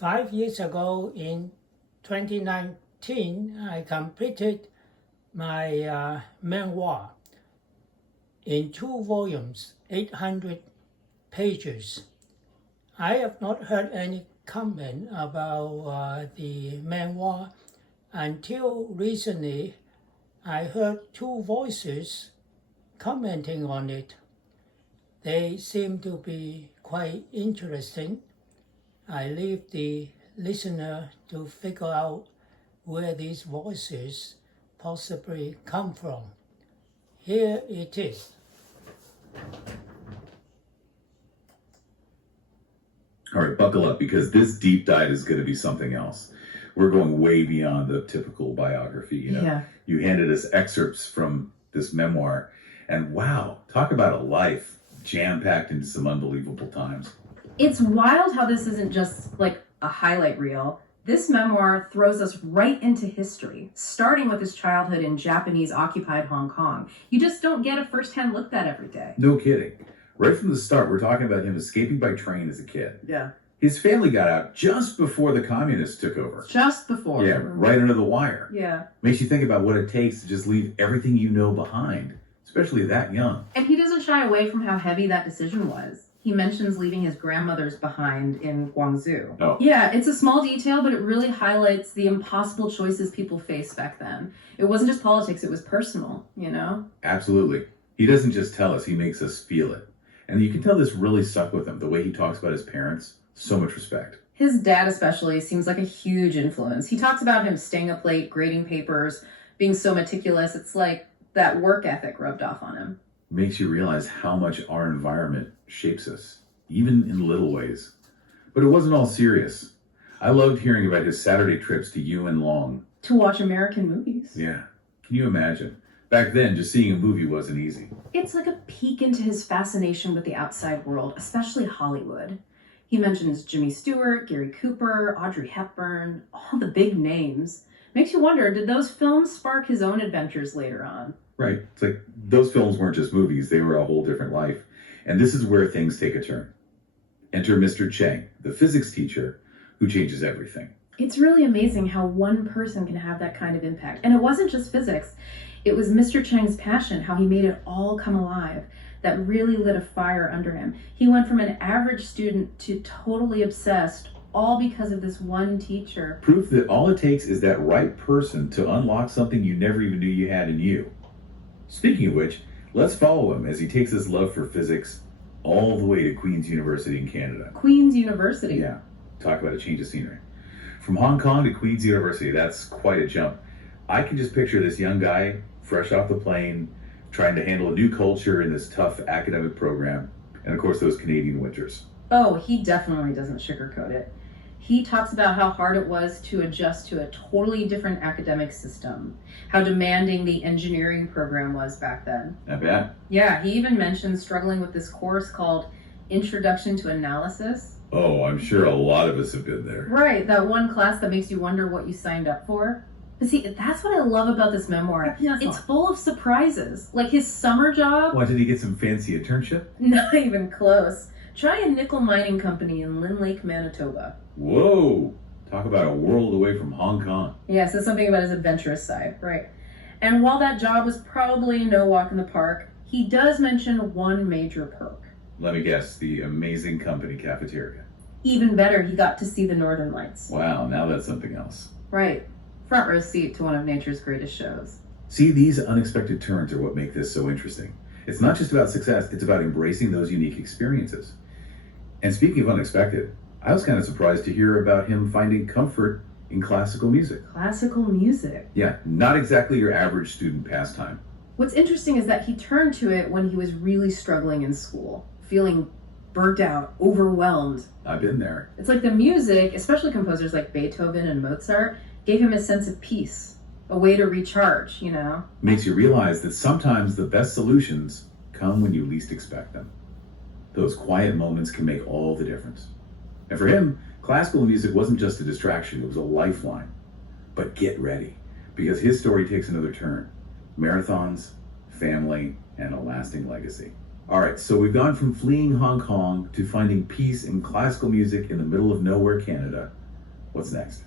5 years ago in 2019, I completed my memoir in 2 volumes, 800 pages. I have not heard any comment about the memoir until recently. I heard two voices commenting on it. They seem to be quite interesting. I leave the listener to figure out where these voices possibly come from. Here it is. All right, buckle up because this deep dive is going to be something else. We're going way beyond the typical biography. Yeah. You handed us excerpts from this memoir, and wow, talk about a life jam-packed into some unbelievable times. It's wild how this isn't just like a highlight reel. This memoir throws us right into history, starting with his childhood in Japanese-occupied Hong Kong. You just don't get a first-hand look at that every day. No kidding. Right from the start, we're talking about him escaping by train as a kid. Yeah. His family got out just before the communists took over. Just before. Yeah, right under the wire. Yeah. Makes you think about what it takes to just leave everything you know behind, especially that young. And he doesn't shy away from how heavy that decision was. He mentions leaving his grandmother's behind in Guangzhou. Oh. Yeah, it's a small detail, but it really highlights the impossible choices people faced back then. It wasn't just politics, it was personal, you know? Absolutely. He doesn't just tell us, he makes us feel it. And you can tell this really stuck with him, the way he talks about his parents. So much respect. His dad especially seems like a huge influence. He talks about him staying up late, grading papers, being so meticulous. It's like that work ethic rubbed off on him. Makes you realize how much our environment shapes us, even in little ways. But it wasn't all serious. I loved hearing about his Saturday trips to Yuen Long. To watch American movies. Yeah. Can you imagine? Back then, just seeing a movie wasn't easy. It's like a peek into his fascination with the outside world, especially Hollywood. He mentions Jimmy Stewart, Gary Cooper, Audrey Hepburn, all the big names. Makes you wonder, did those films spark his own adventures later on? Right. It's like those films weren't just movies, they were a whole different life. And this is where things take a turn. Enter Mr. Cheng, the physics teacher who changes everything. It's really amazing how one person can have that kind of impact. And it wasn't just physics. It was Mr. Cheng's passion, how he made it all come alive, that really lit a fire under him. He went from an average student to totally obsessed, all because of this one teacher. Proof that all it takes is that right person to unlock something you never even knew you had in you. Speaking of which, let's follow him as he takes his love for physics all the way to Queen's University in Canada. Queen's University? Yeah, talk about a change of scenery. From Hong Kong to Queen's University, that's quite a jump. I can just picture this young guy, fresh off the plane, trying to handle a new culture in this tough academic program, and of course those Canadian winters. Oh, he definitely doesn't sugarcoat it. He talks about how hard it was to adjust to a totally different academic system, how demanding the engineering program was back then. I bet. Yeah, he even mentions struggling with this course called Introduction to Analysis. Oh, I'm sure a lot of us have been there. Right, that one class that makes you wonder what you signed up for. But see, that's what I love about this memoir. It's full of surprises. Like his summer job. What, did he get some fancy internship? Not even close. Try a nickel mining company in Lynn Lake, Manitoba. Whoa! Talk about a world away from Hong Kong. Yeah, so something about his adventurous side, right. And while that job was probably no walk in the park, he does mention one major perk. Let me guess, the amazing company cafeteria. Even better, he got to see the Northern Lights. Wow, now that's something else. Right. Front row seat to one of nature's greatest shows. See, these unexpected turns are what make this so interesting. It's not just about success, it's about embracing those unique experiences. And speaking of unexpected, I was kind of surprised to hear about him finding comfort in classical music. Classical music? Yeah, not exactly your average student pastime. What's interesting is that he turned to it when he was really struggling in school, feeling burnt out, overwhelmed. I've been there. It's like the music, especially composers like Beethoven and Mozart, gave him a sense of peace, a way to recharge, you know? Makes you realize that sometimes the best solutions come when you least expect them. Those quiet moments can make all the difference. And for him, classical music wasn't just a distraction, it was a lifeline. But get ready, because his story takes another turn. Marathons, family, and a lasting legacy. All right, so we've gone from fleeing Hong Kong to finding peace in classical music in the middle of nowhere, Canada, What's next?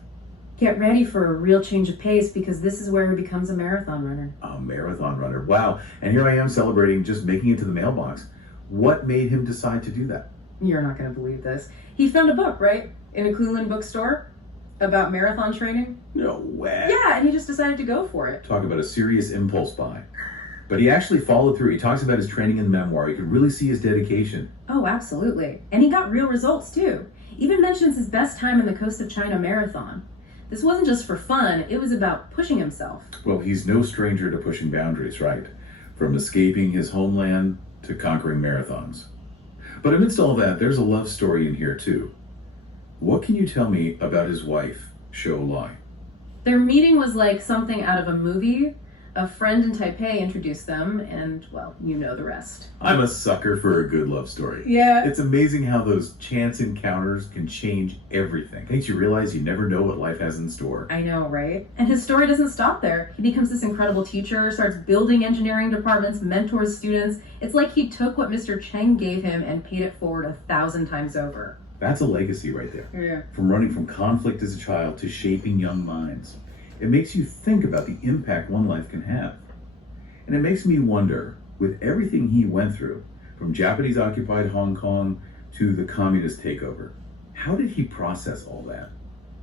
Get ready for a real change of pace because this is where he becomes a marathon runner. A marathon runner. Wow. And here I am celebrating just making it to the mailbox. What made him decide to do that? You're not going to believe this. He found a book, right? In a Cleveland bookstore about marathon training. No way. Yeah, and he just decided to go for it. Talk about a serious impulse buy. But he actually followed through. He talks about his training in the memoir. You could really see his dedication. Oh, absolutely. And he got real results too. Even mentions his best time in the Coast of China marathon. This wasn't just for fun, it was about pushing himself. Well, he's no stranger to pushing boundaries, right? From escaping his homeland to conquering marathons. But amidst all that, there's a love story in here too. What can you tell me about his wife, Shou Lai? Their meeting was like something out of a movie. A friend in Taipei introduced them, and, well, you know the rest. I'm a sucker for a good love story. Yeah. It's amazing how those chance encounters can change everything. Makes you realize you never know what life has in store. I know, right? And his story doesn't stop there. He becomes this incredible teacher, starts building engineering departments, mentors students. It's like he took what Mr. Cheng gave him and paid it forward 1,000 times over. That's a legacy right there. Yeah. From running from conflict as a child to shaping young minds. It makes you think about the impact one life can have. And it makes me wonder, with everything he went through, from Japanese-occupied Hong Kong to the communist takeover, how did he process all that?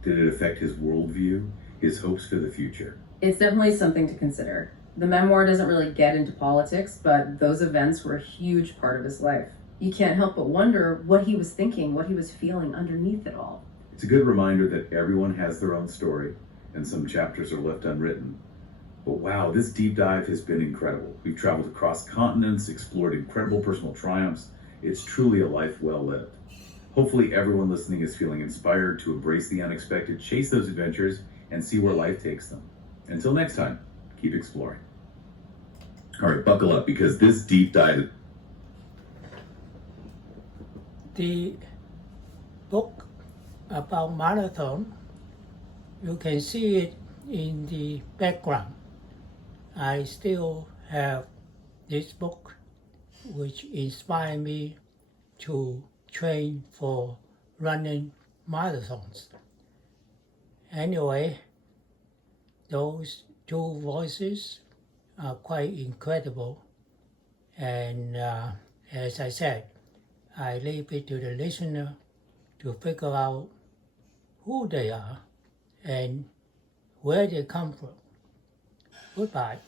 Did it affect his worldview, his hopes for the future? It's definitely something to consider. The memoir doesn't really get into politics, but those events were a huge part of his life. You can't help but wonder what he was thinking, what he was feeling underneath it all. It's a good reminder that everyone has their own story, and some chapters are left unwritten. But wow, this deep dive has been incredible. We've traveled across continents, explored incredible personal triumphs. It's truly a life well lived. Hopefully everyone listening is feeling inspired to embrace the unexpected, chase those adventures, and see where life takes them. Until next time, keep exploring. All right, buckle up because this deep dive... The book about marathon, you can see it in the background. I still have this book which inspired me to train for running marathons. Anyway, those two voices are quite incredible, and as I said, I leave it to the listener to figure out who they are and where they come from. Goodbye.